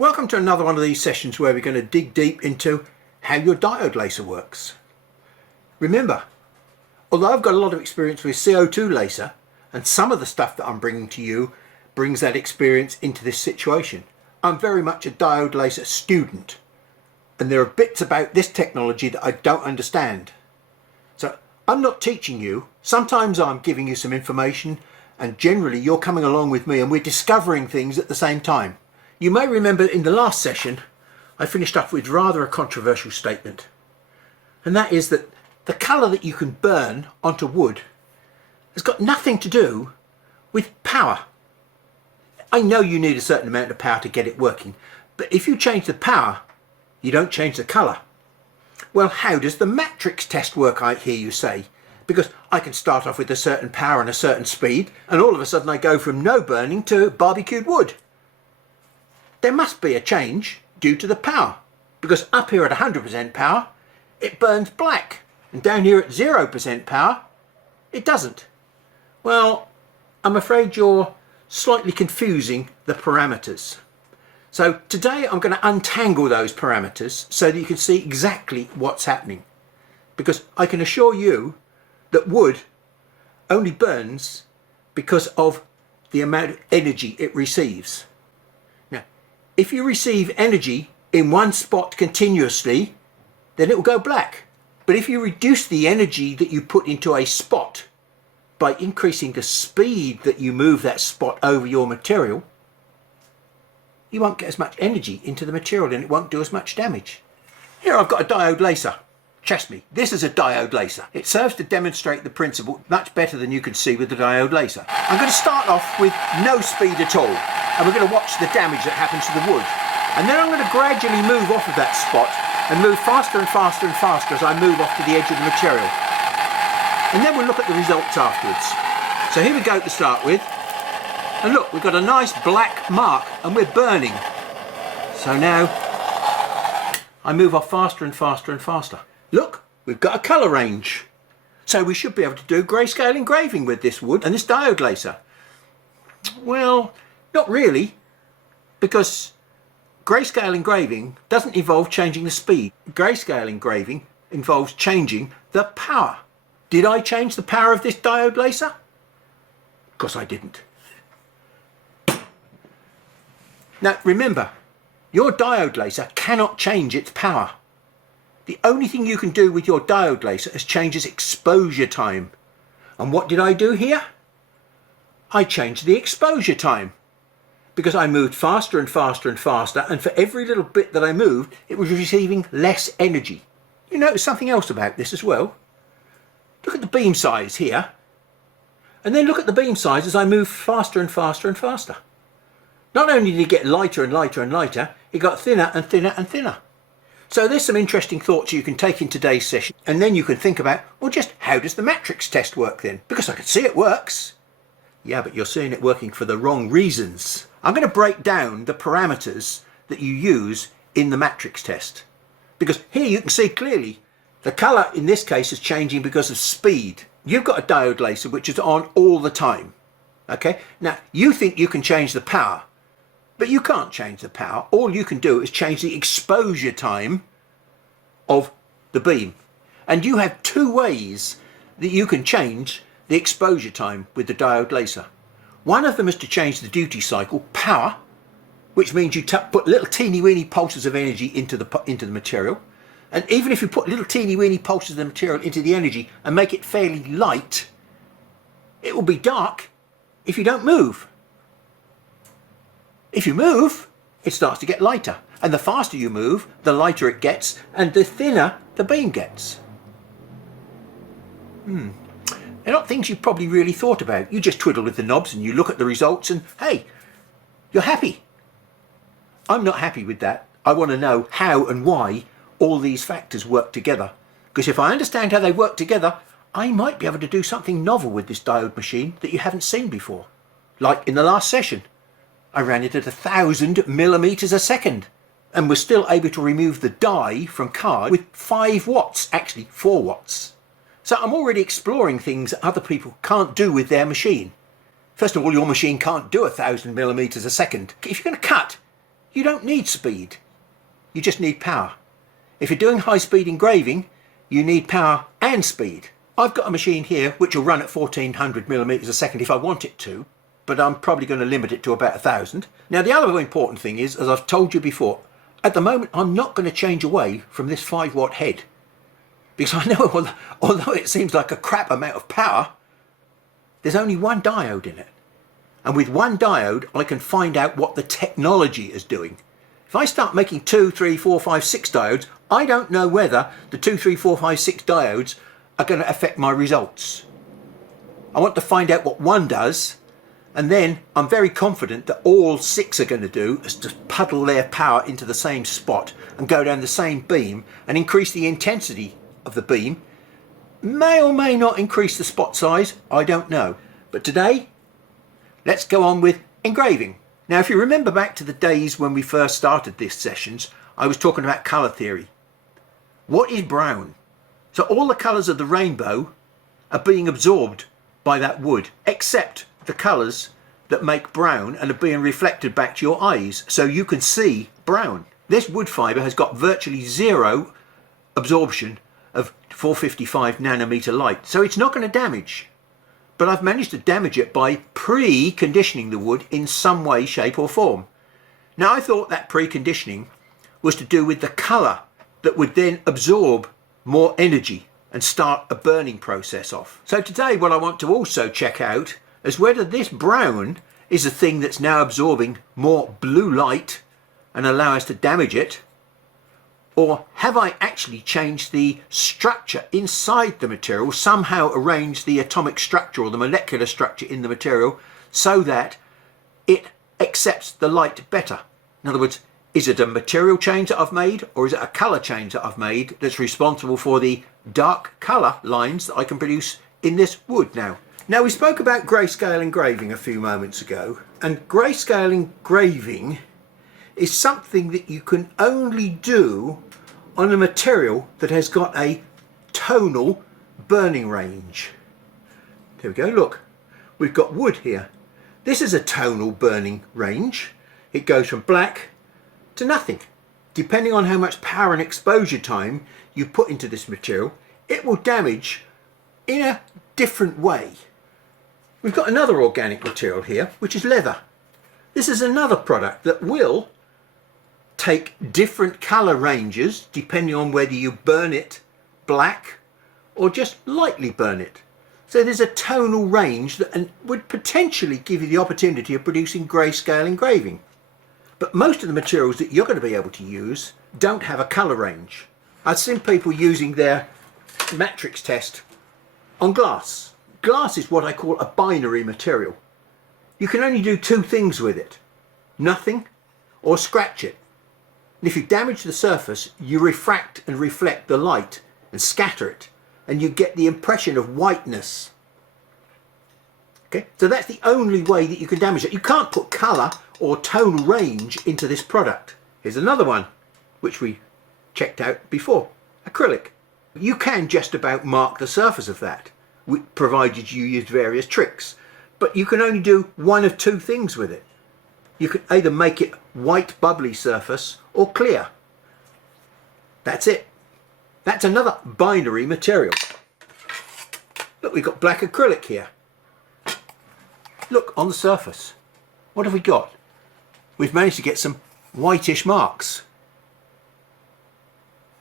Welcome to another one of these sessions where we're going to dig deep into how your diode laser works. Remember, although I've got a lot of experience with CO2 laser, and some of the stuff that I'm bringing to you brings that experience into this situation, I'm very much a diode laser student, and there are bits about this technology that I don't understand. So I'm not teaching you. Sometimes I'm giving you some information, and generally you're coming along with me and we're discovering things at the same time. You may remember in the last session I finished up with rather a controversial statement, and that is that the colour that you can burn onto wood has got nothing to do with power. I know you need a certain amount of power to get it working, but if you change the power, you don't change the colour. Well, how does the matrix test work, I hear you say? Because I can start off with a certain power and a certain speed, and all of a sudden I go from no burning to barbecued wood. There must be a change due to the power, because up here at 100% power it burns black, and down here at 0% power it doesn't. Well, I'm afraid you're slightly confusing the parameters. So today I'm going to untangle those parameters so that you can see exactly what's happening, because I can assure you that wood only burns because of the amount of energy it receives. If you receive energy in one spot continuously, then it will go black. But if you reduce the energy that you put into a spot by increasing the speed that you move that spot over your material, you won't get as much energy into the material and it won't do as much damage. Here I've got a diode laser. Trust me, this is a diode laser. It serves to demonstrate the principle much better than you can see with the diode laser. I'm going to start off with no speed at all, and we're going to watch the damage that happens to the wood. And then I'm going to gradually move off of that spot and move faster and faster and faster as I move off to the edge of the material. And then we'll look at the results afterwards. So here we go to start with. And look, we've got a nice black mark and we're burning. So now I move off faster and faster and faster. Look, we've got a colour range. So we should be able to do grayscale engraving with this wood and this diode laser. Well, not really, because grayscale engraving doesn't involve changing the speed. Grayscale engraving involves changing the power. Did I change the power of this diode laser? Of course I didn't. Now remember, your diode laser cannot change its power. The only thing you can do with your diode laser is change its exposure time. And what did I do here? I changed the exposure time, because I moved faster and faster and faster, and for every little bit that I moved it was receiving less energy. You notice something else about this as well. Look at the beam size here, and then look at the beam size as I move faster and faster and faster. Not only did it get lighter and lighter and lighter, it got thinner and thinner and thinner. So there's some interesting thoughts you can take in today's session, and then you can think about, well, just how does the matrix test work then? Because I can see it works. Yeah, but you're seeing it working for the wrong reasons. I'm going to break down the parameters that you use in the matrix test, because here you can see clearly the colour in this case is changing because of speed. You've got a diode laser which is on all the time. Okay, now you think you can change the power, but you can't change the power. All you can do is change the exposure time of the beam, and you have two ways that you can change the exposure time with the diode laser. One of them is to change the duty cycle power, which means you put little teeny weeny pulses of energy into the material, and even if you put little teeny weeny pulses of the material into the energy and make it fairly light, it will be dark if you don't move. If you move, it starts to get lighter, and the faster you move, the lighter it gets, and the thinner the beam gets. They're not things you've probably really thought about. You just twiddle with the knobs and you look at the results and, hey, you're happy. I'm not happy with that. I want to know how and why all these factors work together. Because if I understand how they work together, I might be able to do something novel with this diode machine that you haven't seen before. Like in the last session, I ran it at 1,000 millimeters a second and was still able to remove the dye from card with 5 watts, actually 4 watts. So I'm already exploring things that other people can't do with their machine. First of all, your machine can't do 1,000 millimeters a second. If you're going to cut, You don't need speed, you just need power. If you're doing high speed engraving, you need power and speed. I've got a machine here which will run at 1400 millimeters a second if I want it to, but I'm probably going to limit it to about 1000. Now the other important thing is, as I've told you before, at the moment I'm not going to change away from this 5-watt head, because I know although it seems like a crap amount of power, there's only one diode in it. And with one diode I can find out what the technology is doing. If I start making 2, 3, 4, 5, 6 diodes, I don't know whether the 2, 3, 4, 5, 6 diodes are going to affect my results. I want to find out what one does, and then I'm very confident that all 6 are going to do is to puddle their power into the same spot and go down the same beam and increase the intensity of the beam. May or may not increase the spot size, I don't know. But today, let's go on with engraving. Now if you remember back to the days when we first started these sessions, I was talking about colour theory. What is brown? So all the colours of the rainbow are being absorbed by that wood, except the colours that make brown and are being reflected back to your eyes, so you can see brown. This wood fibre has got virtually zero absorption of 455 nanometer light, so it's not going to damage. But I've managed to damage it by pre-conditioning the wood in some way, shape or form. Now I thought that preconditioning was to do with the colour that would then absorb more energy and start a burning process off. So today what I want to also check out is whether this brown is a thing that's now absorbing more blue light and allow us to damage it, or have I actually changed the structure inside the material, somehow arranged the atomic structure or the molecular structure in the material so that it accepts the light better. In other words, is it a material change that I've made, or is it a colour change that I've made that's responsible for the dark colour lines that I can produce in this wood now? Now we spoke about grayscale engraving a few moments ago, and grayscale engraving is something that you can only do on a material that has got a tonal burning range. There we go, look, we've got wood here. This is a tonal burning range. It goes from black to nothing. Depending on how much power and exposure time you put into this material, it will damage in a different way. We've got another organic material here, which is leather. This is another product that will take different colour ranges depending on whether you burn it black or just lightly burn it. So there's a tonal range that would potentially give you the opportunity of producing grayscale engraving. But most of the materials that you're going to be able to use don't have a colour range. I've seen people using their matrix test on glass. Glass is what I call a binary material. You can only do 2 things with it: nothing or scratch it. And if you damage the surface, you refract and reflect the light and scatter it, and you get the impression of whiteness. Okay, so that's the only way that you can damage it. You can't put colour or tonal range into this product. Here's another one which we checked out before: acrylic. You can just about mark the surface of that, provided you use various tricks, but you can only do one of 2 things with it. You can either make it white bubbly surface or clear. That's it. That's another binary material. Look, we've got black acrylic here. Look on the surface. What have we got? We've managed to get some whitish marks.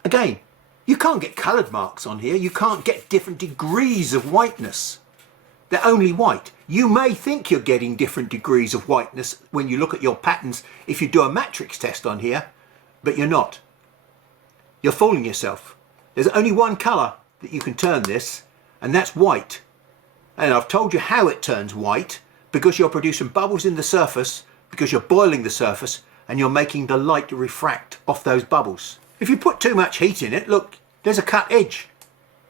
Again, you can't get coloured marks on here. You can't get different degrees of whiteness. They're only white. You may think you're getting different degrees of whiteness when you look at your patterns if you do a matrix test on here, but you're not. You're fooling yourself. There's only one colour that you can turn this, and that's white. And I've told you how it turns white, because you're producing bubbles in the surface, because you're boiling the surface, and you're making the light refract off those bubbles. If you put too much heat in it, look, there's a cut edge.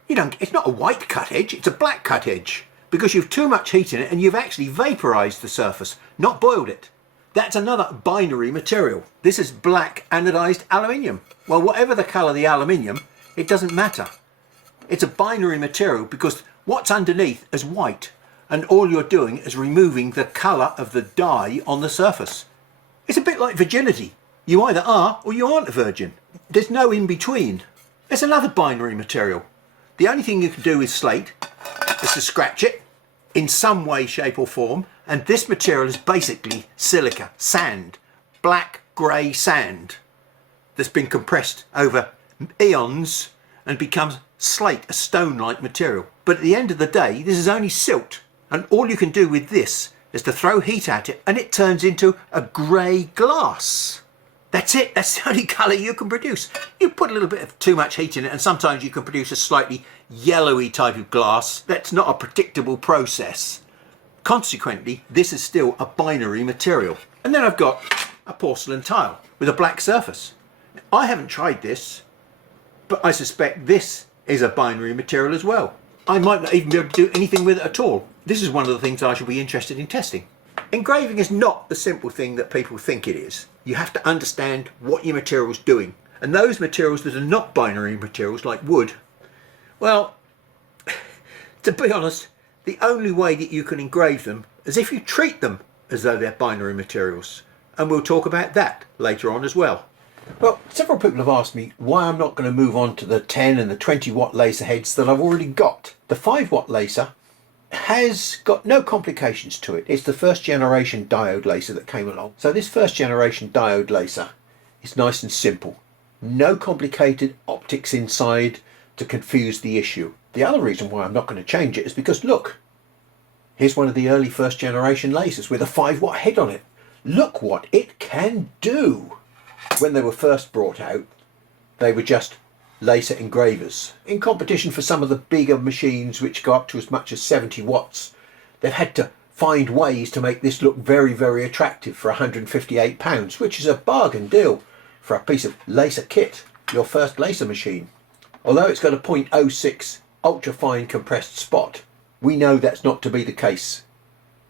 It's not a white cut edge, it's a black cut edge, because you've too much heat in it and you've actually vaporized the surface, not boiled it. That's another binary material. This is black anodized aluminium. Well, whatever the color of the aluminium, it doesn't matter. It's a binary material because what's underneath is white, and all you're doing is removing the color of the dye on the surface. It's a bit like virginity. You either are or you aren't a virgin. There's no in between. There's another binary material. The only thing you can do with slate is to scratch it in some way, shape or form, and this material is basically silica, sand, black grey sand that's been compressed over eons and becomes slate, a stone-like material. But at the end of the day, this is only silt, and all you can do with this is to throw heat at it and it turns into a grey glass. That's it, that's the only colour you can produce. You put a little bit of too much heat in it and sometimes you can produce a slightly yellowy type of glass. That's not a predictable process. Consequently, this is still a binary material. And then I've got a porcelain tile with a black surface. I haven't tried this, but I suspect this is a binary material as well. I might not even be able to do anything with it at all. This is one of the things I should be interested in testing. Engraving is not the simple thing that people think it is. You have to understand what your material's doing. And those materials that are not binary materials, like wood, well, to be honest, the only way that you can engrave them is if you treat them as though they're binary materials. And we'll talk about that later on as well. Well, several people have asked me why I'm not going to move on to the 10 and the 20 watt laser heads that I've already got. The 5 watt laser has got no complications to it. It's the first generation diode laser that came along. So this first generation diode laser is nice and simple. No complicated optics inside to confuse the issue. The other reason why I'm not going to change it is because look, here's one of the early first generation lasers with a 5 watt head on it. Look what it can do. When they were first brought out, they were just laser engravers. In competition for some of the bigger machines which go up to as much as 70 watts, they've had to find ways to make this look very, very attractive for £158, which is a bargain deal for a piece of laser kit, your first laser machine. Although it's got a 0.06 ultra fine compressed spot, we know that's not to be the case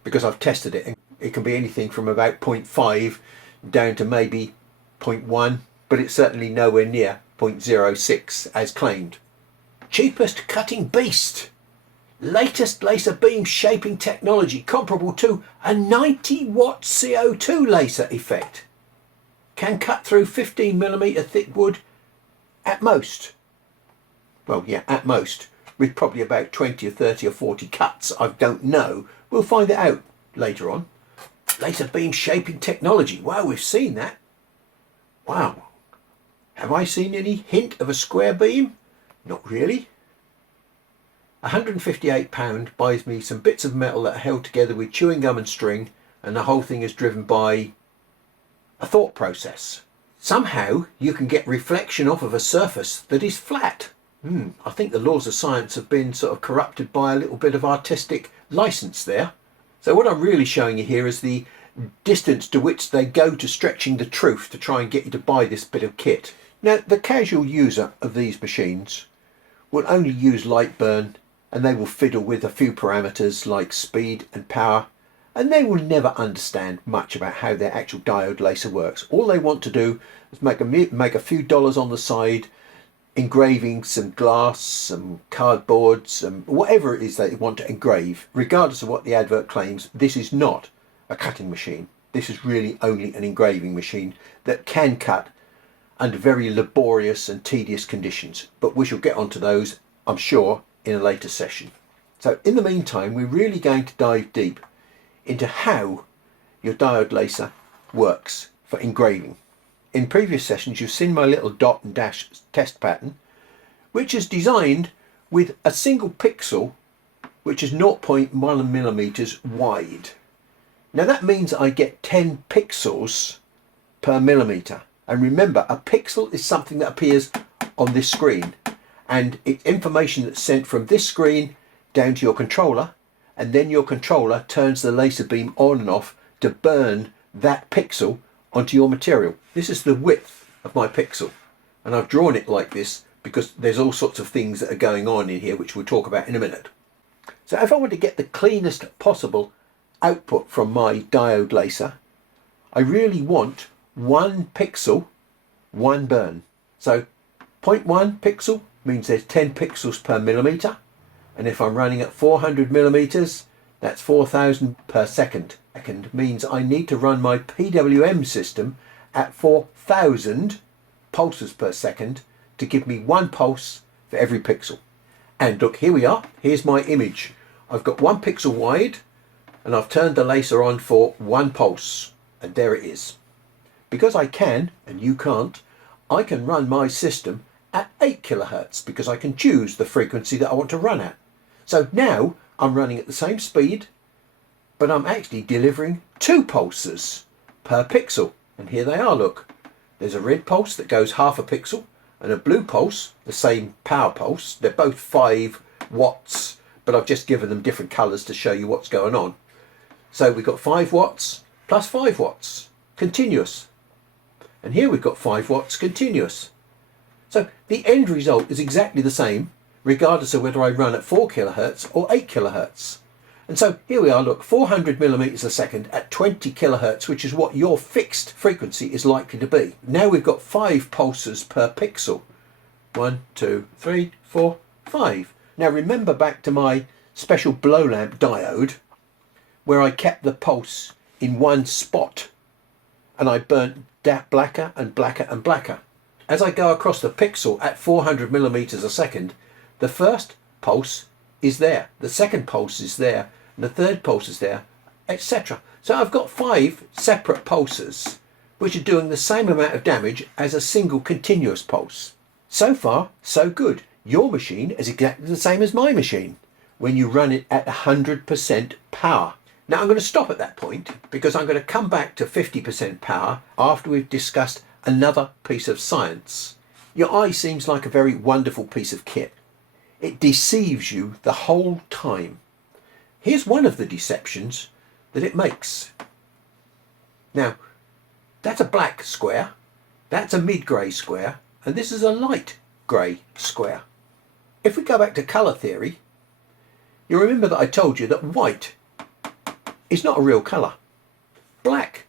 because I've tested it, and it can be anything from about 0.5 down to maybe 0.1, but it's certainly nowhere near 0.06 as claimed. Cheapest cutting beast. Latest laser beam shaping technology comparable to a 90 watt CO2 laser effect. Can cut through 15mm thick wood at most. Well, yeah, at most, with probably about 20 or 30 or 40 cuts. I don't know. We'll find it out later on. Laser beam shaping technology. Wow, we've seen that. Wow. Have I seen any hint of a square beam? Not really. £158 buys me some bits of metal that are held together with chewing gum and string, and the whole thing is driven by a thought process. Somehow you can get reflection off of a surface that is flat. I think the laws of science have been sort of corrupted by a little bit of artistic license there. So what I'm really showing you here is the distance to which they go to stretching the truth to try and get you to buy this bit of kit. Now, the casual user of these machines will only use Lightburn, and they will fiddle with a few parameters like speed and power, and they will never understand much about how their actual diode laser works. All they want to do is make a few dollars on the side, engraving some glass, some cardboard, some whatever it is they want to engrave. Regardless of what the advert claims, this is not a cutting machine. This is really only an engraving machine that can cut under very laborious and tedious conditions, but we shall get onto those, I'm sure, in a later session. So in the meantime, we're really going to dive deep into how your diode laser works for engraving. In previous sessions you've seen my little dot and dash test pattern, which is designed with a single pixel which is 0.1mm wide. Now that means I get 10 pixels per millimetre. And remember, a pixel is something that appears on this screen, and it's information that's sent from this screen down to your controller, and then your controller turns the laser beam on and off to burn that pixel onto your material. This is the width of my pixel, and I've drawn it like this because there's all sorts of things that are going on in here which we'll talk about in a minute. So if I want to get the cleanest possible output from my diode laser, I really want 1 pixel, 1 burn. So 0.1 pixel means there's 10 pixels per millimetre, and if I'm running at 400 millimetres, that's 4,000 per second. Second means I need to run my PWM system at 4,000 pulses per second to give me 1 pulse for every pixel. And look, here we are. Here's my image. I've got 1 pixel wide and I've turned the laser on for 1 pulse, and there it is. Because I can, and you can't, I can run my system at 8 kilohertz because I can choose the frequency that I want to run at. So now I'm running at the same speed, but I'm actually delivering 2 pulses per pixel. And here they are, look. There's a red pulse that goes half a pixel and a blue pulse, the same power pulse. They're both 5 watts, but I've just given them different colours to show you what's going on. So we've got 5 watts plus 5 watts, continuous. And here we've got 5 watts continuous. So the end result is exactly the same, regardless of whether I run at 4 kilohertz or 8 kilohertz. And so here we are, look, 400 millimeters a second at 20 kilohertz, which is what your fixed frequency is likely to be. Now we've got 5 pulses per pixel. 1, 2, 3, 4, 5. Now remember back to my special blow lamp diode, where I kept the pulse in one spot, and I burnt that blacker and blacker and blacker. As I go across the pixel at 400 millimeters a second, the first pulse is there, the second pulse is there, and the third pulse is there, etc. So I've got 5 separate pulses which are doing the same amount of damage as a single continuous pulse. So far, so good. Your machine is exactly the same as my machine when you run it at 100% power. Now I'm going to stop at that point because I'm going to come back to 50% power after we've discussed another piece of science. Your eye seems like a very wonderful piece of kit. It deceives you the whole time. Here's one of the deceptions that it makes. Now, that's a black square, that's a mid-grey square, and this is a light grey square. If we go back to colour theory, you remember that I told you that white is not a real colour. Black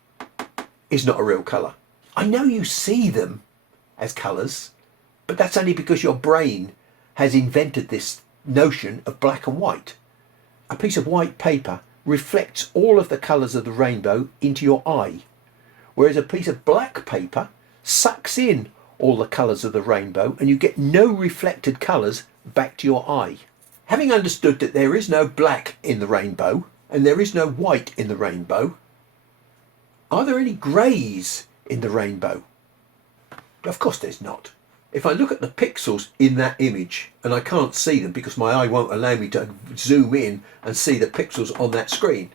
is not a real colour. I know you see them as colours, but that's only because your brain has invented this notion of black and white. A piece of white paper reflects all of the colours of the rainbow into your eye, whereas a piece of black paper sucks in all the colours of the rainbow and you get no reflected colours back to your eye. Having understood that there is no black in the rainbow and there is no white in the rainbow, are there any greys in the rainbow? Of course there's not. If I look at the pixels in that image, and I can't see them because my eye won't allow me to zoom in and see the pixels on that screen,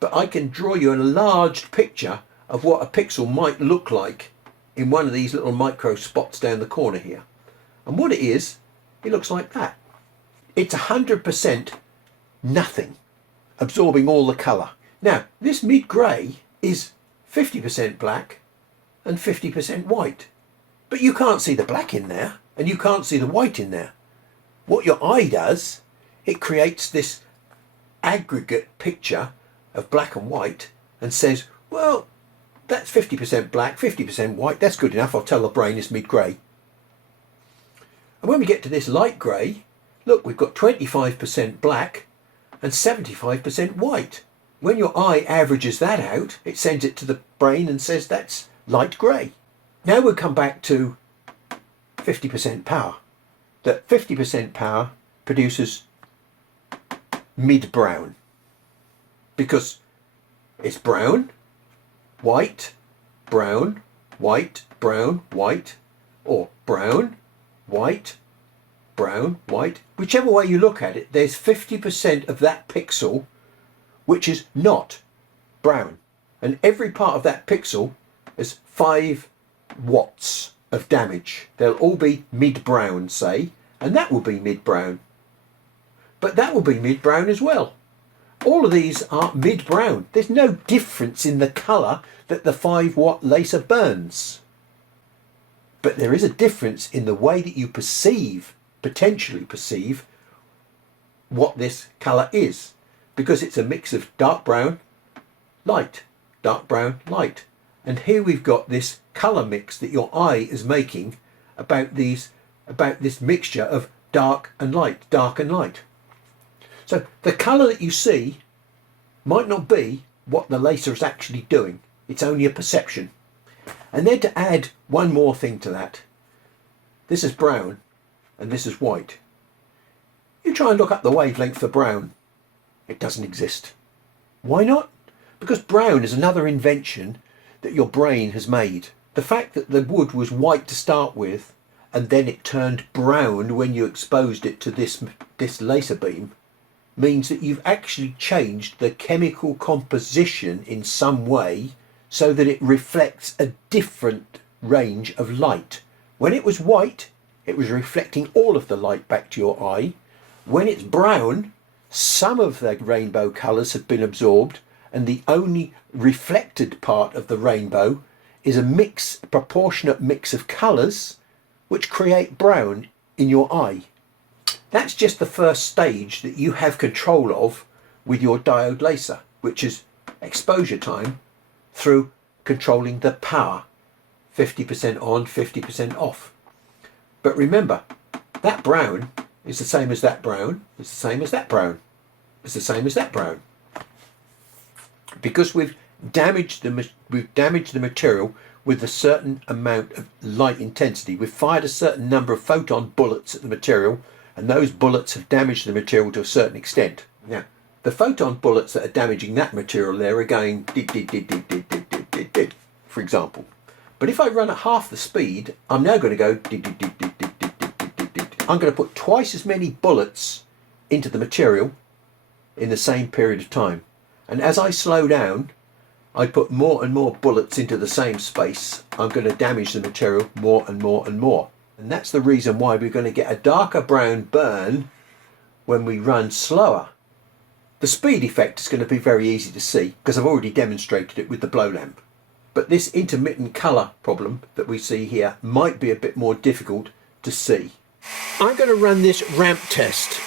but I can draw you an enlarged picture of what a pixel might look like in one of these little micro spots down the corner here. And what it is, it looks like that. It's 100% nothing, absorbing all the colour. Now, this mid-grey is 50% black and 50% white. But you can't see the black in there, and you can't see the white in there. What your eye does, it creates this aggregate picture of black and white and says, well, that's 50% black, 50% white, that's good enough, I'll tell the brain it's mid-grey. And when we get to this light grey, look, we've got 25% black and 75% white. When your eye averages that out, it sends it to the brain and says that's light grey. Now we'll come back to 50% power. That 50% power produces mid-brown because it's brown, white, brown, white, brown, white, or brown, white, brown, white. Whichever way you look at it, there's 50% of that pixel which is not brown. And every part of that pixel is 5 watts of damage. They'll all be mid-brown, say, and that will be mid-brown. But that will be mid-brown as well. All of these are mid-brown. There's no difference in the colour that the 5-watt laser burns. But there is a difference in the way that you potentially perceive, what this colour is. Because it's a mix of dark brown, light, dark brown, light. And here we've got this colour mix that your eye is making about this mixture of dark and light, dark and light. So the colour that you see might not be what the laser is actually doing. It's only a perception. And then to add one more thing to that, this is brown and this is white. You try and look up the wavelength for brown, it doesn't exist. Why not? Because brown is another invention that your brain has made. The fact that the wood was white to start with and then it turned brown when you exposed it to this laser beam means that you've actually changed the chemical composition in some way so that it reflects a different range of light. When it was white, it was reflecting all of the light back to your eye. When it's brown, some of the rainbow colours have been absorbed, and the only reflected part of the rainbow is a proportionate mix of colours which create brown in your eye. That's just the first stage that you have control of with your diode laser, which is exposure time through controlling the power. 50% on, 50% off. But remember, that brown is the same as that brown, it's the same as that brown, it's the same as that brown. Because we've damaged the material with a certain amount of light intensity. We've fired a certain number of photon bullets at the material, and those bullets have damaged the material to a certain extent. Now, the photon bullets that are damaging that material there are going did, for example. But if I run at half the speed, I'm now going to go I'm going to put twice as many bullets into the material in the same period of time. And as I slow down, I put more and more bullets into the same space. I'm going to damage the material more and more and more. And that's the reason why we're going to get a darker brown burn when we run slower. The speed effect is going to be very easy to see because I've already demonstrated it with the blow lamp. But this intermittent colour problem that we see here might be a bit more difficult to see. I'm going to run this ramp test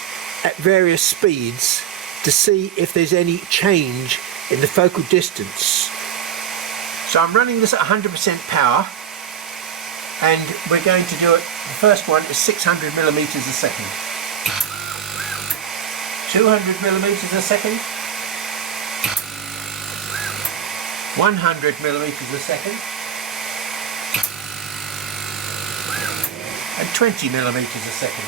at various speeds to see if there's any change in the focal distance. So I'm running this at 100% power, and we're going to do it. The first one is 600 millimeters a second, 200 millimeters a second, 100 millimeters a second, and 20 millimeters a second.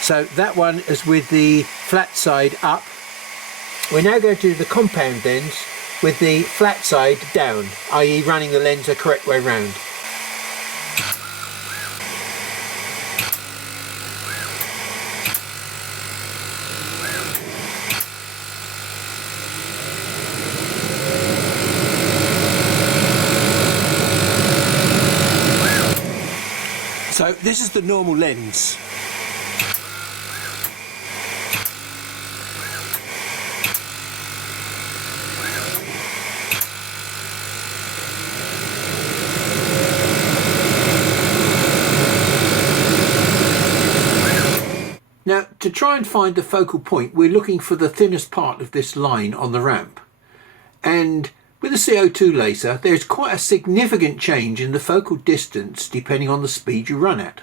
So that one is with the flat side up. We're now going to do the compound lens with the flat side down, i.e. running the lens the correct way round. So this is the normal lens. Now, to try and find the focal point, we're looking for the thinnest part of this line on the ramp. And with a CO2 laser, there's quite a significant change in the focal distance depending on the speed you run at.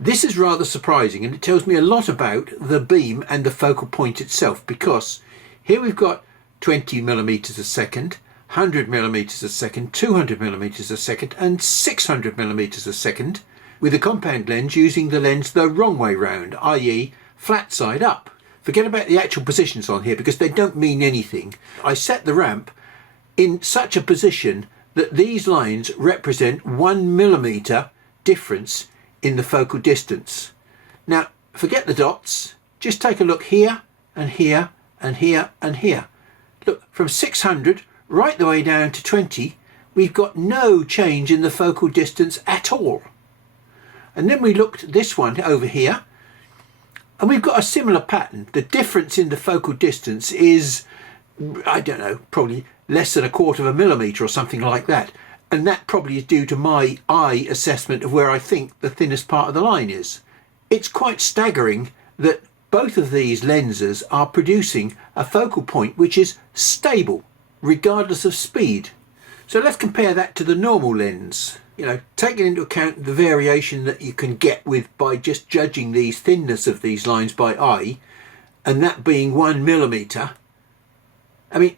This is rather surprising, and it tells me a lot about the beam and the focal point itself, because here we've got 20 millimeters a second, 100 millimeters a second, 200 millimeters a second, and 600 millimeters a second, with a compound lens using the lens the wrong way round, i.e. flat side up. Forget about the actual positions on here because they don't mean anything. I set the ramp in such a position that these lines represent 1 millimeter difference in the focal distance. Now, forget the dots, just take a look here and here and here and here. Look, from 600 right the way down to 20, we've got no change in the focal distance at all. And then we looked at this one over here, and we've got a similar pattern. The difference in the focal distance is, I don't know, probably less than 1/4 of a millimetre or something like that. And that probably is due to my eye assessment of where I think the thinnest part of the line is. It's quite staggering that both of these lenses are producing a focal point which is stable, regardless of speed. So let's compare that to the normal lens. you know, taking into account the variation that you can get with by just judging these thinness of these lines by eye, and that being 1 millimeter, I mean,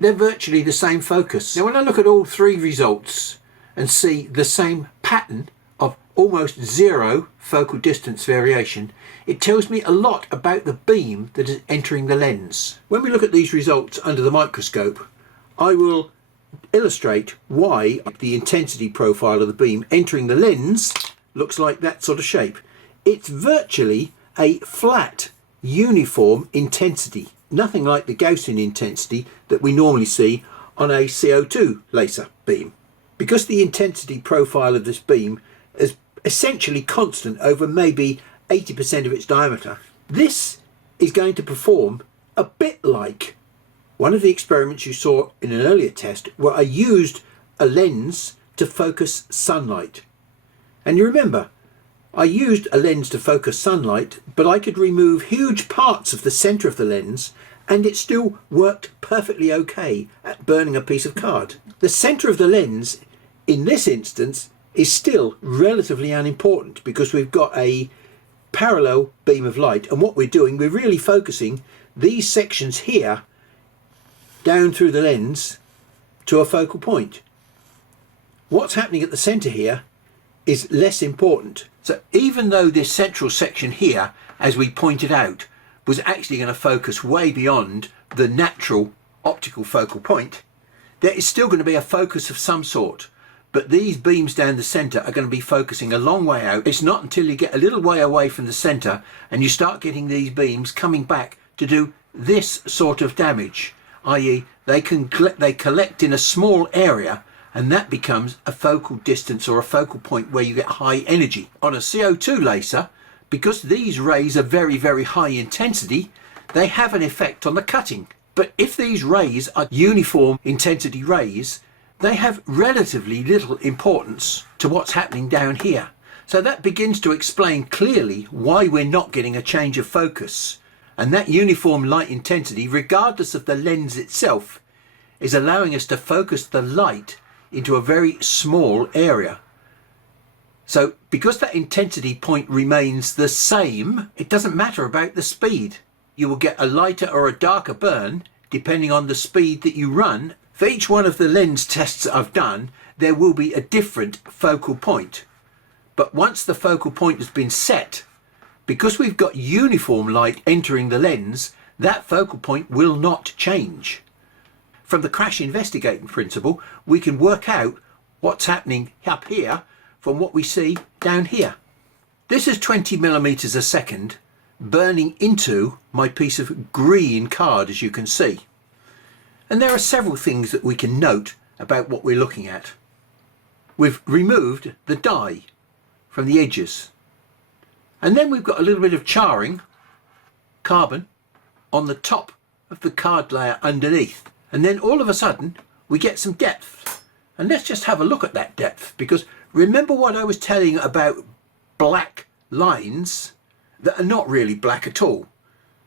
they're virtually the same focus. Now when I look at all three results and see the same pattern of almost zero focal distance variation, it tells me a lot about the beam that is entering the lens. When we look at these results under the microscope, I will illustrate why the intensity profile of the beam entering the lens looks like that sort of shape. It's virtually a flat, uniform intensity, nothing like the Gaussian intensity that we normally see on a CO2 laser beam. Because the intensity profile of this beam is essentially constant over maybe 80% of its diameter, this is going to perform a bit like one of the experiments you saw in an earlier test where I used a lens to focus sunlight. And you remember, I used a lens to focus sunlight, but I could remove huge parts of the centre of the lens and it still worked perfectly okay at burning a piece of card. The centre of the lens in this instance is still relatively unimportant because we've got a parallel beam of light, and what we're doing, we're really focusing these sections here down through the lens to a focal point. What's happening at the centre here is less important. So even though this central section here, as we pointed out, was actually going to focus way beyond the natural optical focal point, there is still going to be a focus of some sort. But these beams down the centre are going to be focusing a long way out. It's not until you get a little way away from the centre and you start getting these beams coming back to do this sort of damage, i.e. they collect in a small area, and that becomes a focal distance or a focal point where you get high energy. On a CO2 laser, because these rays are very, very high intensity, they have an effect on the cutting. But if these rays are uniform intensity rays, they have relatively little importance to what's happening down here. So that begins to explain clearly why we're not getting a change of focus. And that uniform light intensity, regardless of the lens itself, is allowing us to focus the light into a very small area. So because that intensity point remains the same, it doesn't matter about the speed. You will get a lighter or a darker burn depending on the speed that you run. For each one of the lens tests that I've done, there will be a different focal point. But once the focal point has been set, because we've got uniform light entering the lens, that focal point will not change. From the crash investigating principle, we can work out what's happening up here from what we see down here. This is 20 millimeters a second burning into my piece of green card, as you can see. And there are several things that we can note about what we're looking at. We've removed the dye from the edges. And then we've got a little bit of charring, carbon, on the top of the card layer underneath. And then all of a sudden, we get some depth. And let's just have a look at that depth, because remember what I was telling you about black lines that are not really black at all.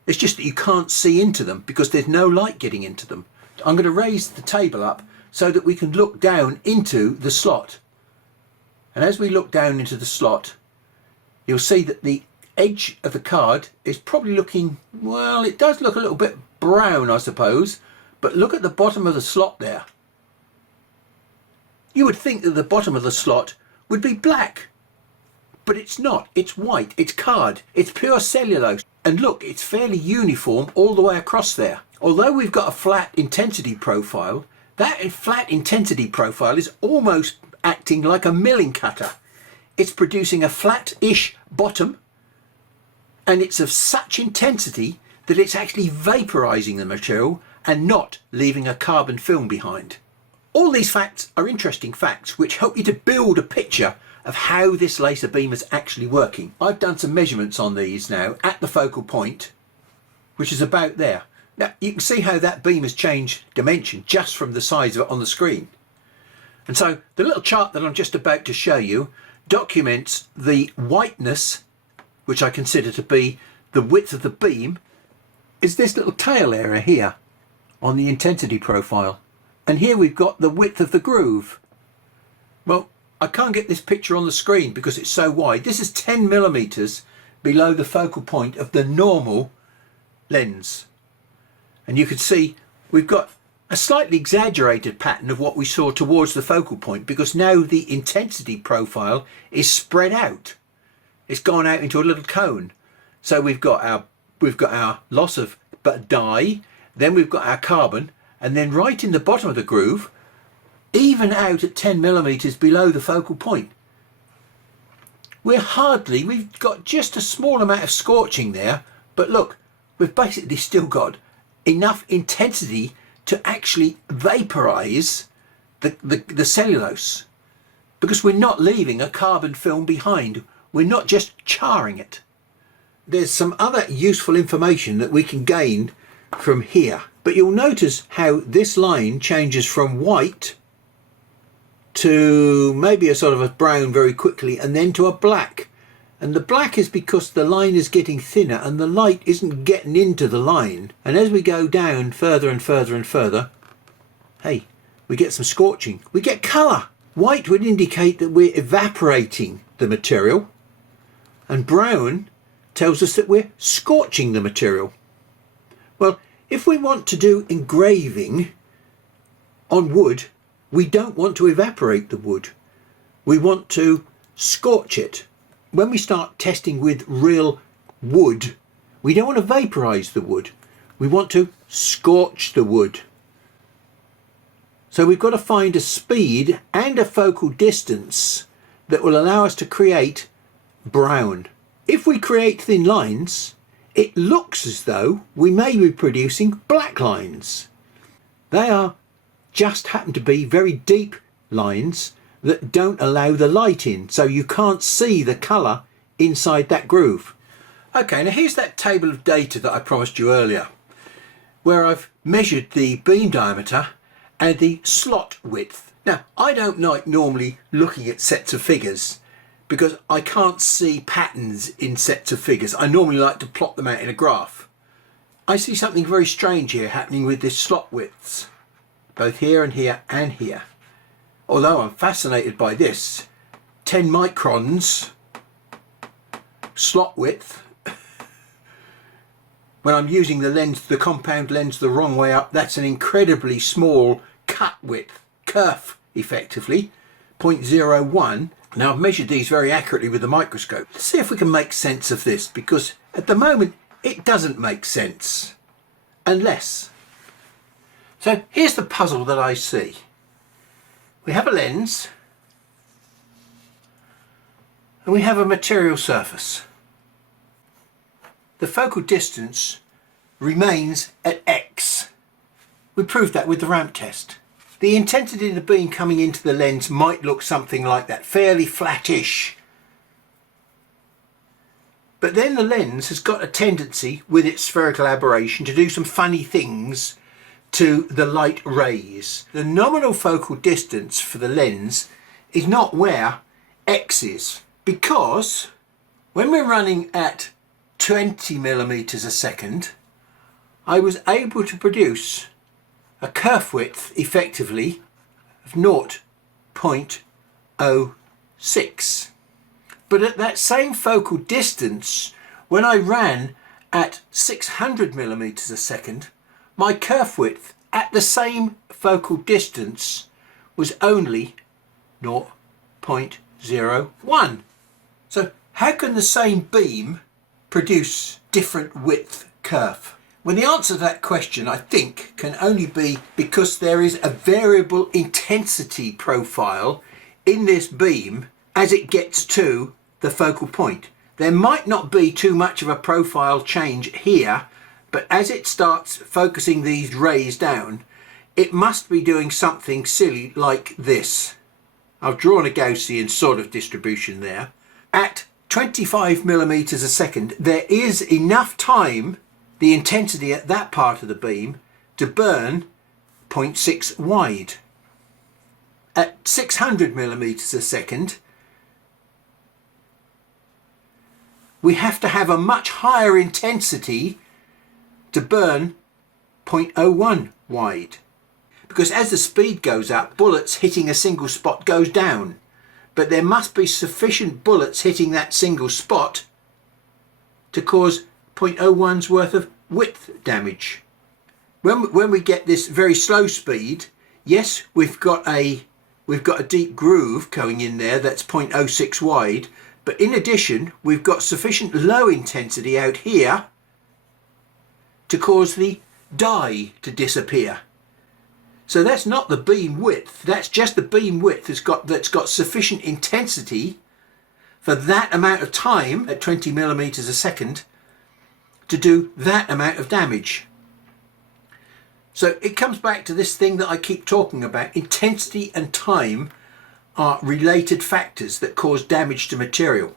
It's just that you can't see into them because there's no light getting into them. I'm going to raise the table up so that we can look down into the slot. And as we look down into the slot, you'll see that the edge of the card is probably looking, well, it does look a little bit brown, I suppose, but look at the bottom of the slot there. You would think that the bottom of the slot would be black, but it's not. It's white, it's card, it's pure cellulose. And look, it's fairly uniform all the way across there. Although we've got a flat intensity profile, that flat intensity profile is almost acting like a milling cutter. It's producing a flat-ish bottom, and it's of such intensity that it's actually vaporizing the material and not leaving a carbon film behind. All these facts are interesting facts which help you to build a picture of how this laser beam is actually working. I've done some measurements on these now at the focal point, which is about there. Now you can see how that beam has changed dimension just from the size of it on the screen. And so the little chart that I'm just about to show you documents the whiteness, which I consider to be the width of the beam, is this little tail area here on the intensity profile. And here we've got the width of the groove. Well, I can't get this picture on the screen because it's so wide. This is 10 millimeters below the focal point of the normal lens. And you can see we've got a slightly exaggerated pattern of what we saw towards the focal point, because now the intensity profile is spread out. It's gone out into a little cone. So we've got our loss of dye, then we've got our carbon, and then right in the bottom of the groove, even out at 10 millimeters below the focal point, we've got just a small amount of scorching there, but look, we've basically still got enough intensity to actually vaporize the cellulose, because we're not leaving a carbon film behind. We're not just charring it. There's some other useful information that we can gain from here, but you'll notice how this line changes from white to maybe a sort of a brown very quickly, and then to a black. And the black is because the line is getting thinner and the light isn't getting into the line. And as we go down further and further and further, hey, we get some scorching. We get colour. White would indicate that we're evaporating the material, and brown tells us that we're scorching the material. Well, if we want to do engraving on wood, we don't want to evaporate the wood. We want to scorch it. When we start testing with real wood, we don't want to vaporize the wood. We want to scorch the wood. So we've got to find a speed and a focal distance that will allow us to create brown. If we create thin lines, it looks as though we may be producing black lines. They are just happen to be very deep lines that don't allow the light in, so you can't see the colour inside that groove. Okay, now here's that table of data that I promised you earlier, where I've measured the beam diameter and the slot width. Now, I don't like normally looking at sets of figures because I can't see patterns in sets of figures. I normally like to plot them out in a graph. I see something very strange here happening with the slot widths, both here and here and here. Although I'm fascinated by this, 10 microns slot width, when I'm using the lens, the compound lens, the wrong way up, that's an incredibly small cut width, kerf effectively, 0.01. Now I've measured these very accurately with the microscope. Let's see if we can make sense of this, because at the moment it doesn't make sense unless. So here's the puzzle that I see. We have a lens and we have a material surface. The focal distance remains at X. We proved that with the ramp test. The intensity of the beam coming into the lens might look something like that, fairly flattish. But then the lens has got a tendency with its spherical aberration to do some funny things to the light rays. The nominal focal distance for the lens is not where X is, because when we're running at 20 millimeters a second, I was able to produce a kerf width effectively of 0.06. But at that same focal distance, when I ran at 600 millimeters a second, my kerf width at the same focal distance was only 0.01. So how can the same beam produce different width kerf? Well, the answer to that question, I think, can only be because there is a variable intensity profile in this beam as it gets to the focal point. There might not be too much of a profile change here, but as it starts focusing these rays down, it must be doing something silly like this. I've drawn a Gaussian sort of distribution there. At 25 millimeters a second, there is enough time, the intensity at that part of the beam, to burn 0.6 wide. At 600 millimeters a second, we have to have a much higher intensity to burn 0.01 wide. Because as the speed goes up, bullets hitting a single spot goes down. but there must be sufficient bullets hitting that single spot to cause 0.01's worth of width damage. When we get this very slow speed, yes, we've got a deep groove going in there that's 0.06 wide, but in addition we've got sufficient low intensity out here to cause the die to disappear. So that's not the beam width, that's just the beam width that's got sufficient intensity for that amount of time at 20 millimeters a second to do that amount of damage. So it comes back to this thing that I keep talking about. Intensity and time are related factors that cause damage to material.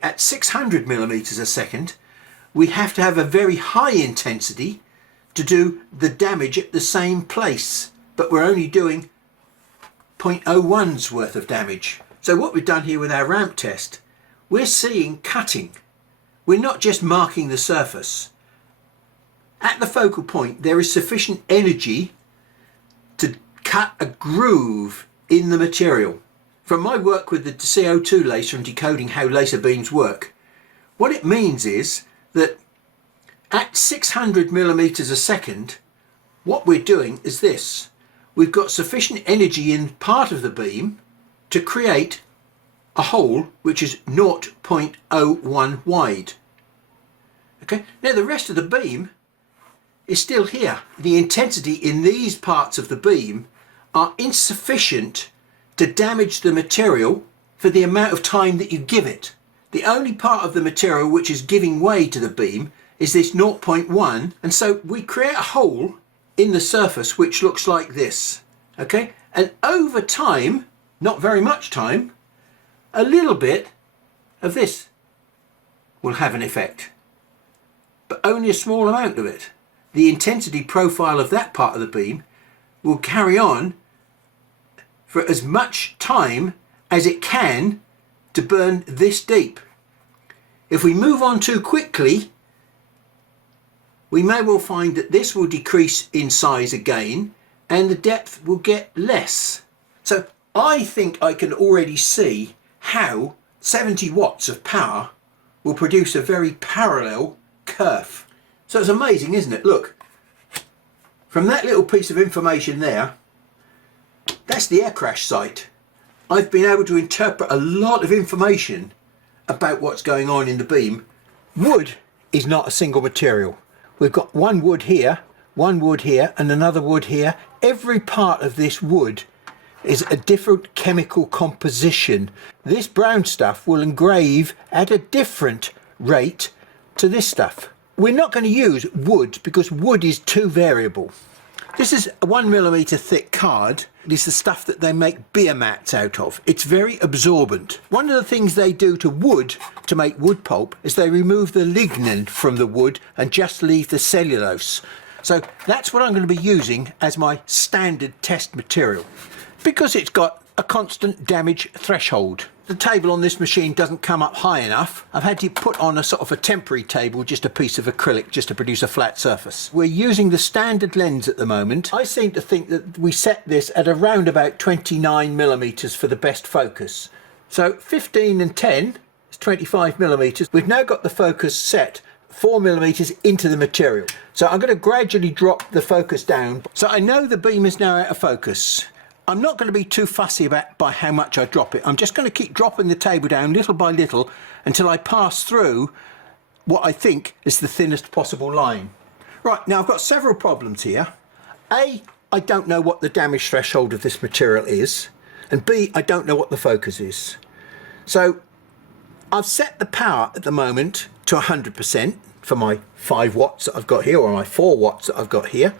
At 600 millimeters a second, we have to have a very high intensity to do the damage at the same place, but we're only doing 0.01's worth of damage. So what we've done here with our ramp test, we're seeing cutting. We're not just marking the surface. At the focal point, there is sufficient energy to cut a groove in the material. From my work with the CO2 laser and decoding how laser beams work, what it means is that at 600 millimeters a second, what we're doing is this. We've got sufficient energy in part of the beam to create a hole which is 0.01 wide. Okay, now the rest of the beam is still here. The intensity in these parts of the beam are insufficient to damage the material for the amount of time that you give it. The only part of the material which is giving way to the beam is this 0.1, and so we create a hole in the surface which looks like this. Okay, and over time, not very much time, a little bit of this will have an effect, but only a small amount of it. The intensity profile of that part of the beam will carry on for as much time as it can to burn this deep. If we move on too quickly, we may well find that this will decrease in size again and the depth will get less. So I think I can already see how 70 watts of power will produce a very parallel curve. So it's amazing, isn't it? Look, from that little piece of information there, that's the air crash site. I've been able to interpret a lot of information about what's going on in the beam. Wood is not a single material. We've got one wood here, and another wood here. Every part of this wood is a different chemical composition. This brown stuff will engrave at a different rate to this stuff. We're not going to use wood because wood is too variable. This is a 1 millimeter thick card. It's the stuff that they make beer mats out of. It's very absorbent. One of the things they do to wood to make wood pulp is they remove the lignin from the wood and just leave the cellulose. So that's what I'm going to be using as my standard test material because it's got a constant damage threshold. The table on this machine doesn't come up high enough. I've had to put on a sort of a temporary table, just a piece of acrylic, just to produce a flat surface. We're using the standard lens at the moment. I seem to think that we set this at around about 29 millimeters for the best focus. So 15 and 10 is 25 millimeters. We've now got the focus set 4 millimeters into the material. So I'm going to gradually drop the focus down. So I know the beam is now out of focus. I'm not going to be too fussy by how much I drop it. I'm just going to keep dropping the table down little by little until I pass through what I think is the thinnest possible line. Right, now I've got several problems here. A, I don't know what the damage threshold of this material is, and B, I don't know what the focus is. So I've set the power at the moment to 100% for my 5 watts that I've got here, or my 4 watts that I've got here.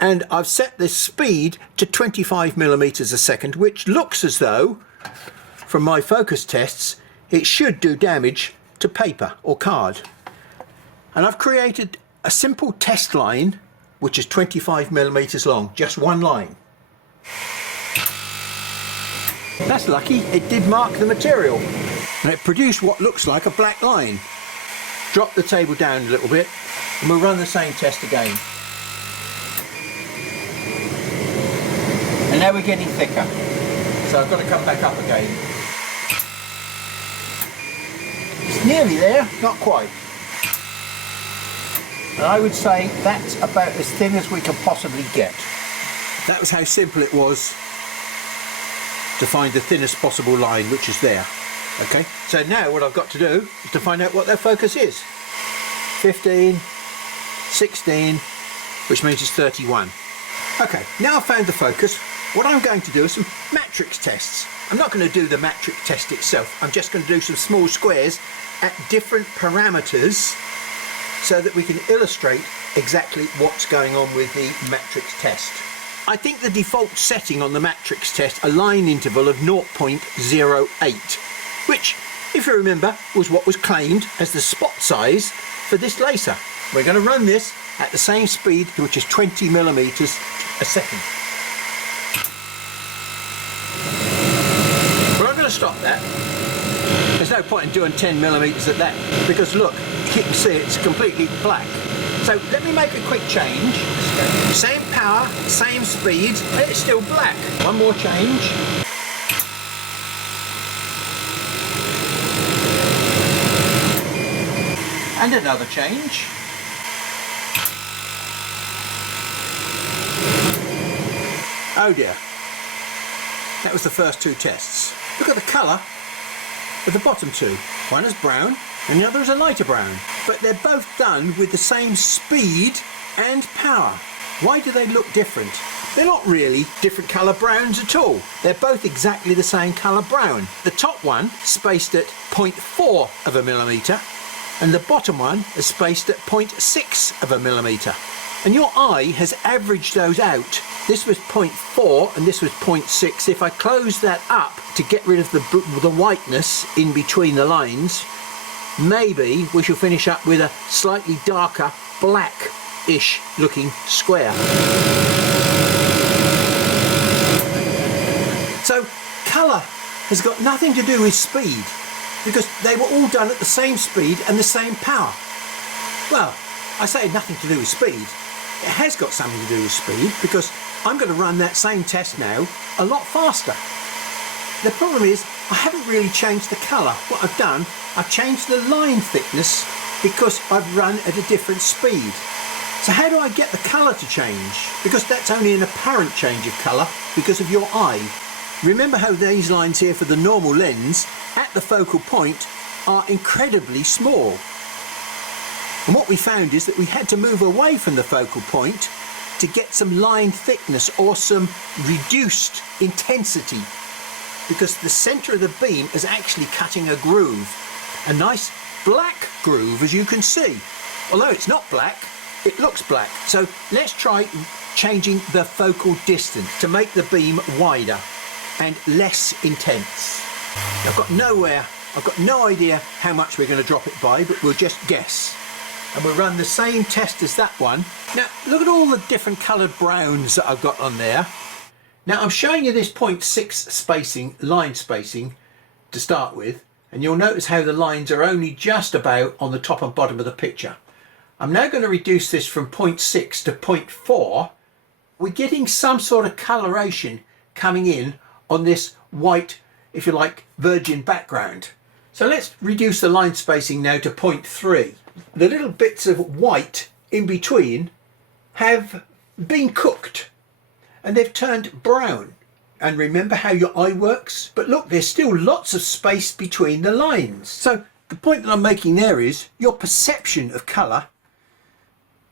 And I've set the speed to 25 millimeters a second, which looks as though, from my focus tests, it should do damage to paper or card. And I've created a simple test line, which is 25 millimeters long, just one line. That's lucky, it did mark the material. And it produced what looks like a black line. Drop the table down a little bit, and we'll run the same test again. And now we're getting thicker, so I've got to come back up again. Nearly there, not quite. And I would say that's about as thin as we can possibly get. That was how simple it was to find the thinnest possible line, which is there. Okay, so now what I've got to do is to find out what their focus is. 15, 16, which means it's 31. Okay, now I've found the focus, what I'm going to do is some matrix tests. I'm not going to do the matrix test itself, I'm just going to do some small squares at different parameters so that we can illustrate exactly what's going on with the matrix test. I think the default setting on the matrix test, a line interval of 0.08, which, if you remember, was what was claimed as the spot size for this laser. We're going to run this at the same speed, which is 20 millimeters a second. But I'm going to stop that. There's no point in doing 10 millimeters at that, because look, you can see it's completely black. So let me make a quick change. Same power, same speed, and it's still black. One more change. And another change. Oh dear. That was the first two tests. Look at the colour of the bottom two. One is brown and the other is a lighter brown. But they're both done with the same speed and power. Why do they look different? They're not really different colour browns at all. They're both exactly the same colour brown. The top one spaced at 0.4 of a millimetre and the bottom one is spaced at 0.6 of a millimetre. And your eye has averaged those out. This was 0.4 and this was 0.6. If I close that up to get rid of the whiteness in between the lines, maybe we shall finish up with a slightly darker black-ish looking square. So colour has got nothing to do with speed, because they were all done at the same speed and the same power. Well, I say nothing to do with speed. It has got something to do with speed, because I'm going to run that same test now a lot faster. The problem is I haven't really changed the colour. What I've done, I've changed the line thickness because I've run at a different speed. So how do I get the colour to change? Because that's only an apparent change of colour because of your eye. Remember how these lines here for the normal lens at the focal point are incredibly small. And what we found is that we had to move away from the focal point to get some line thickness or some reduced intensity, because the centre of the beam is actually cutting a groove, a nice black groove, as you can see. Although it's not black, it looks black. So let's try changing the focal distance to make the beam wider and less intense. I've got no idea how much we're going to drop it by, but we'll just guess. And we'll run the same test as that one. Now look at all the different coloured browns that I've got on there. Now I'm showing you this 0.6 spacing, line spacing to start with, and you'll notice how the lines are only just about on the top and bottom of the picture. I'm now going to reduce this from 0.6 to 0.4. We're getting some sort of coloration coming in on this white, if you like, virgin background. So let's reduce the line spacing now to 0.3. The little bits of white in between have been cooked and they've turned brown. And remember how your eye works? But look, there's still lots of space between the lines. So the point that I'm making there is your perception of colour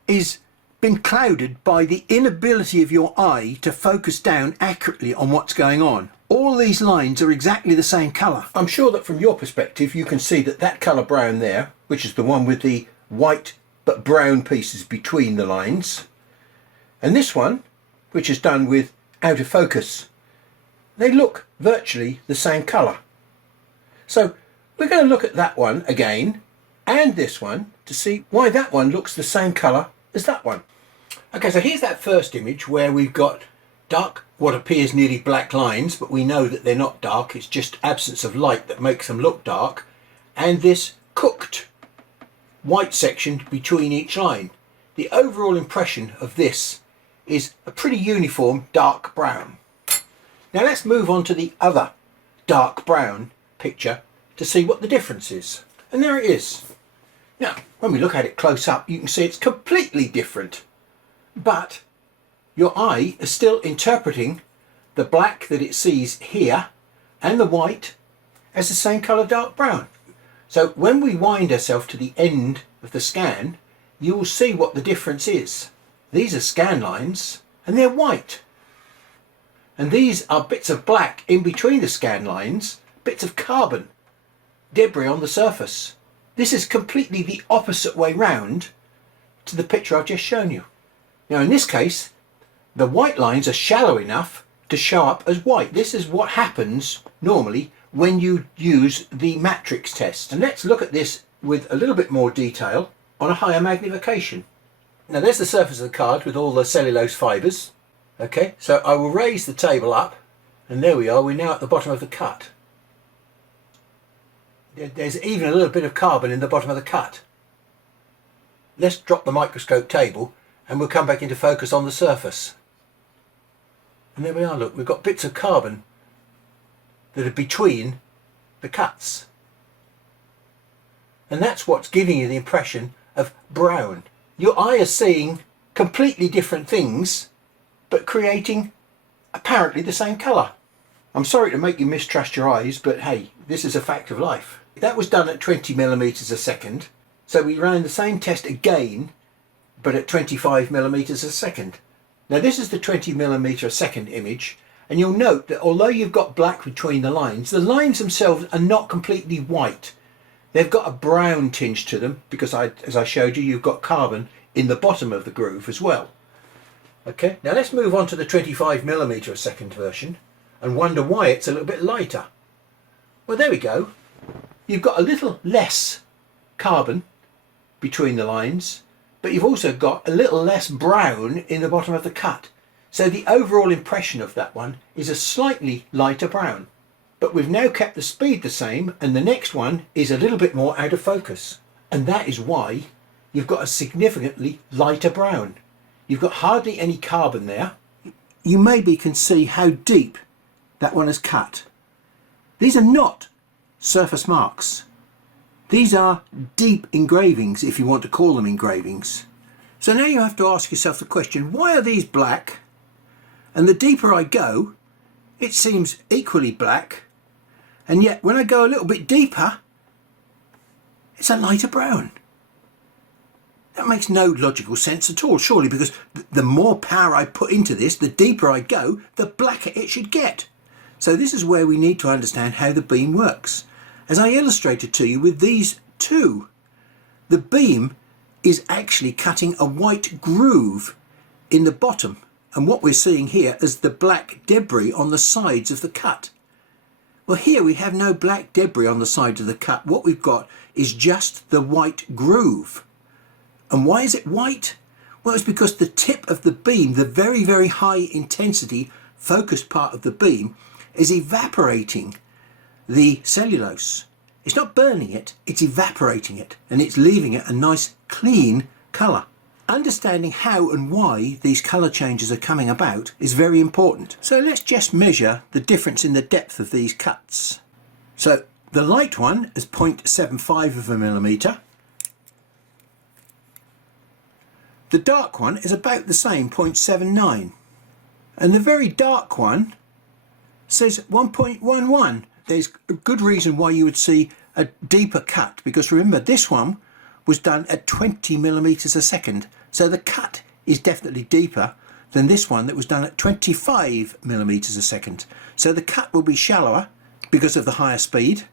is been clouded by the inability of your eye to focus down accurately on what's going on. All these lines are exactly the same colour. I'm sure that from your perspective you can see that that colour brown there, which is the one with the white but brown pieces between the lines, and this one, which is done with out of focus, they look virtually the same colour. So we're going to look at that one again and this one to see why that one looks the same colour as that one. Okay, so here's that first image where we've got dark, what appears nearly black lines, but we know that they're not dark, it's just absence of light that makes them look dark, and this cooked white section between each line. The overall impression of this is a pretty uniform dark brown. Now let's move on to the other dark brown picture to see what the difference is. And there it is. Now, when we look at it close up, you can see it's completely different. But your eye is still interpreting the black that it sees here and the white as the same colour dark brown. So when we wind ourselves to the end of the scan, you will see what the difference is. These are scan lines and they're white. And these are bits of black in between the scan lines, bits of carbon, debris on the surface. This is completely the opposite way round to the picture I've just shown you. Now in this case, the white lines are shallow enough to show up as white. This is what happens normally when you use the matrix test. And let's look at this with a little bit more detail on a higher magnification. Now there's the surface of the card with all the cellulose fibres. Okay, so I will raise the table up and there we are, we're now at the bottom of the cut. There's even a little bit of carbon in the bottom of the cut. Let's drop the microscope table and we'll come back into focus on the surface. And there we are, look, we've got bits of carbon that are between the cuts. And that's what's giving you the impression of brown. Your eye is seeing completely different things, but creating apparently the same colour. I'm sorry to make you mistrust your eyes, but hey, this is a fact of life. That was done at 20 millimeters a second. So we ran the same test again, but at 25 millimeters a second. Now this is the 20 millimeter a second image, and you'll note that although you've got black between the lines themselves are not completely white. They've got a brown tinge to them because as I showed you, you've got carbon in the bottom of the groove as well. Okay, now let's move on to the 25 millimeter a second version and wonder why it's a little bit lighter. Well, there we go. You've got a little less carbon between the lines, but you've also got a little less brown in the bottom of the cut. So the overall impression of that one is a slightly lighter brown. But we've now kept the speed the same, and the next one is a little bit more out of focus. And that is why you've got a significantly lighter brown. You've got hardly any carbon there. You maybe can see how deep that one is cut. These are not surface marks. These are deep engravings, if you want to call them engravings. So now you have to ask yourself the question, why are these black? And the deeper I go, it seems equally black. And yet when I go a little bit deeper, it's a lighter brown. That makes no logical sense at all, surely, because the more power I put into this, the deeper I go, the blacker it should get. So this is where we need to understand how the beam works. As I illustrated to you with these two, the beam is actually cutting a white groove in the bottom. And what we're seeing here is the black debris on the sides of the cut. Well, here we have no black debris on the sides of the cut. What we've got is just the white groove. And why is it white? Well, it's because the tip of the beam, the very, very high intensity focused part of the beam, is evaporating the cellulose. It's not burning it, it's evaporating it, and it's leaving it a nice clean colour. Understanding how and why these colour changes are coming about is very important. So let's just measure the difference in the depth of these cuts. So the light one is 0.75 of a millimetre. The dark one is about the same, 0.79. And the very dark one says 1.11. There's a good reason why you would see a deeper cut, because remember this one was done at 20 millimeters a second. So the cut is definitely deeper than this one that was done at 25 millimeters a second. So the cut will be shallower because of the higher speed.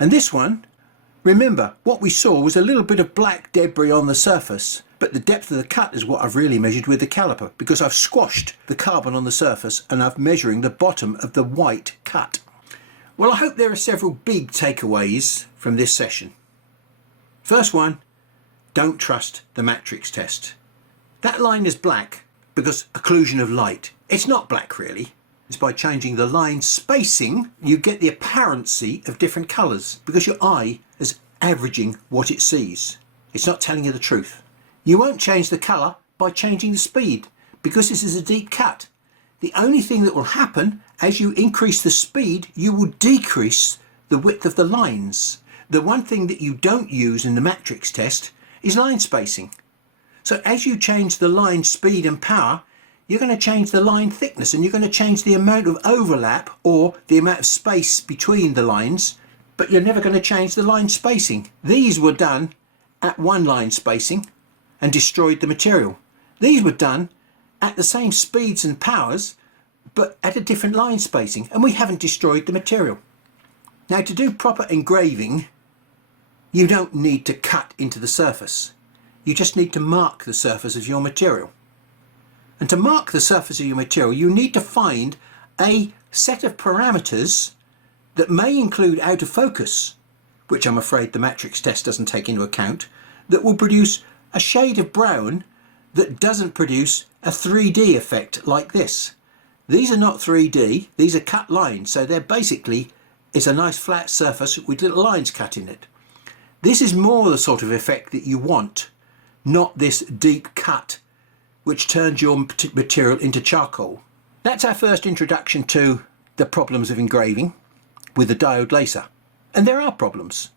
And this one, remember, what we saw was a little bit of black debris on the surface, but the depth of the cut is what I've really measured with the caliper, because I've squashed the carbon on the surface and I'm measuring the bottom of the white cut. Well, I hope there are several big takeaways from this session. First one, don't trust the matrix test. That line is black because occlusion of light. It's not black really. It's by changing the line spacing you get the apparency of different colours, because your eye is averaging what it sees. It's not telling you the truth. You won't change the colour by changing the speed, because this is a deep cut. The only thing that will happen as you increase the speed, you will decrease the width of the lines. The one thing that you don't use in the matrix test is line spacing. So as you change the line speed and power, you're going to change the line thickness, and you're going to change the amount of overlap or the amount of space between the lines, but you're never going to change the line spacing. These were done at one line spacing and destroyed the material. These were done at the same speeds and powers but at a different line spacing, and we haven't destroyed the material. Now, to do proper engraving, you don't need to cut into the surface. You just need to mark the surface of your material. And to mark the surface of your material, you need to find a set of parameters that may include out of focus, which I'm afraid the matrix test doesn't take into account, that will produce a shade of brown that doesn't produce a 3D effect like this. These are not 3D, these are cut lines, so they're basically, it's a nice flat surface with little lines cut in it. This is more the sort of effect that you want, not this deep cut which turns your material into charcoal. That's our first introduction to the problems of engraving with the diode laser. And there are problems.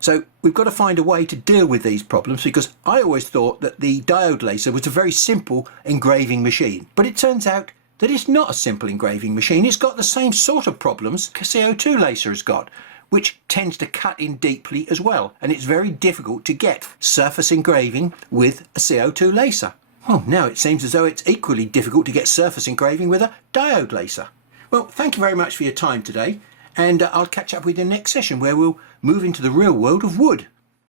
So we've got to find a way to deal with these problems, because I always thought that the diode laser was a very simple engraving machine. But it turns out that it's not a simple engraving machine. It's got the same sort of problems a CO2 laser has got, which tends to cut in deeply as well. And it's very difficult to get surface engraving with a CO2 laser. Well, now it seems as though it's equally difficult to get surface engraving with a diode laser. Well, thank you very much for your time today, and I'll catch up with you next session where we'll move into the real world of wood.